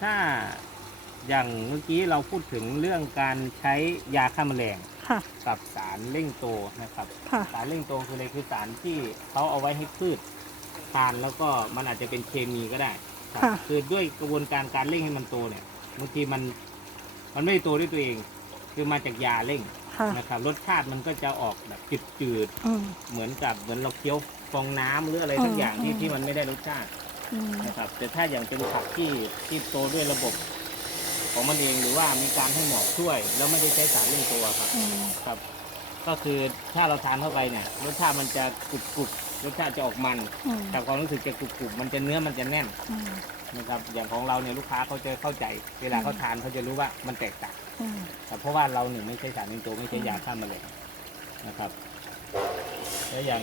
ถ้าอย่างเมื่อกี้เราพูดถึงเรื่องการใช้ยาฆ่าแมลงค่ะ กับสารเร่งโตนะครับ ค่ะ สารเร่งโตคืออะไรคือสารที่เขาเอาไว้ให้พืชทานแล้วก็มันอาจจะเป็นเคมีก็ได้ครับค่ะ คือด้วยกระบวนการการเร่งให้มันโตเนี่ยบางทีมันมันไม่ได้โตด้วยตัวเอง คือมาจากยาเร่งค่ะ นะครับรสชาติมันก็จะออกแบบจืดอืม ๆเหมือนกับเหมือนเราเคี้ยวฟองน้ำหรืออะไรสักอืมอย่างที่อืม ที่มันไม่ได้รสชาติอืม นะครับ แต่ถ้าอย่างเป็นผักที่ที่โตด้วยระบบของมันเองหรือว่ามีการให้หมอกช่วย แล้วไม่ได้ใช้สารเร่งตัวครับอืมครับ ก็คือถ้าเราทานเข้าไปเนี่ยรสชาติมันจะกรุบกรุบรสชาติจะออกมันอืมแต่ความรู้สึกจะกรุบกรุบมันจะเนื้อมันจะแน่นอืมนะครับอย่างของเราเนี่ยลูกค้าเขาจะเข้าใจ เวลาเขาทานเขาจะรู้ว่ามันแตกต่างอืมแต่เพราะว่าเราหนึ่งไม่ใช่สารเร่งตัวไม่ใช่ยาฆ่าแมลงนะครับ แล้วอย่าง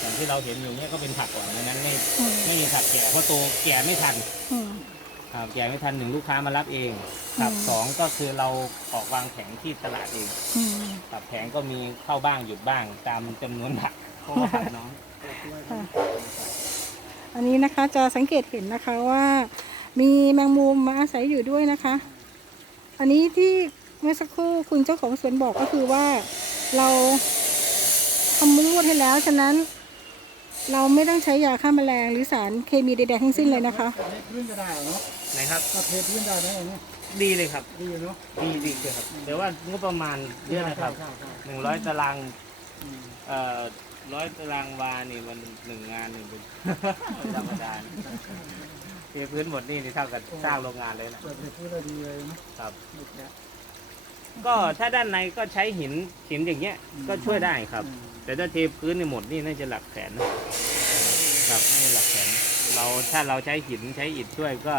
อย่างที่เราเห็นอยู่เนี่ยก็เป็นผักอ่อนดังนั้นไม่อืมไม่มีผักแก่เพราะโตแก่ไม่ทันอืม ครับแก่ไม่ทันหนึ่งลูกค้ามารับเองครับอืม สองก็คือเราออกวางแผงที่ตลาดเองอืมครับแผงก็มีเข้าบ้างหยุดบ้างตามจำนวนผักเพราะว่าผักน้อยค่ะอันนี้นะคะจะสังเกตเห็นนะคะว่า มีแมงมุมมาอาศัยอยู่ด้วยนะคะ อันนี้ที่เมื่อสักครู่คุณเจ้าของสวนบอกก็คือว่า เราทำมุ้งล วดให้แล้ว ฉะนั้น เราไม่ต้องใช้ยาฆ่าแมลงหรือสารเคมีใดๆทั้งสิ้นเลยนะคะ เทพื้นก็ได้เนาะนะครับ ก็เทพื้นได้ไหมอย่างนี้ดีเลยครับ ดีเนาะดีดีเลยครับเดี๋ยวว่างบประมาณเยอะนะครับใช่ใช่หนึ่งร้อยตารางอืมเอ่อร้อยตารางวานี่มันหนึ่งงานหนึ่งเป็นไม่ธรรมดานะเทพื้นหมดนี่นี่เท่ากับสร้างโรงงานเลยนะเปิดเทพื้นได้ดีเลยเนาะครับเด็ กเนี่ยก็ถ้าด้านในก็ใช้หินหินอย่างเงี้ยอืมก็ช่วยได้ครับอืมแต่ถ้าเทพื้นในหมดนี่น่าจะหลักแสนนะครับน่าจะหลักแสนเราถ้าเราใช้หินใช้อิฐช่วยก็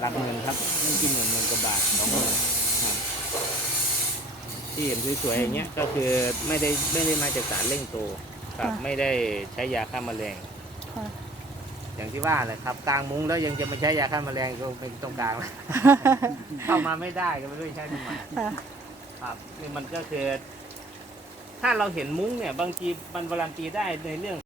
หลักหมื่นครับไม่กี่หมื่นหมื่นกว่าบาทสองหมื่นครับที่เห็นสวยๆอย่างเงี้ยก็คือไม่ได้ไม่ได้มาจากสารเร่งโตครับ ค่ะ ไม่ได้ใช้ยาฆ่าแมลง ค่ะ อย่างที่ว่าเลยครับกลางมุ้งแล้วยังจะมาใช้ยาฆ่าแมลงก็เป็นตรงกลางแล้วเข้ามาไม่ได้ก็ไม่รู้จะใช้ทำไมค่ะครับนี่มันก็คือ ถ้าเราเห็นมุ้งเนี่ย บางทีมันการันตีได้ในเรื่อง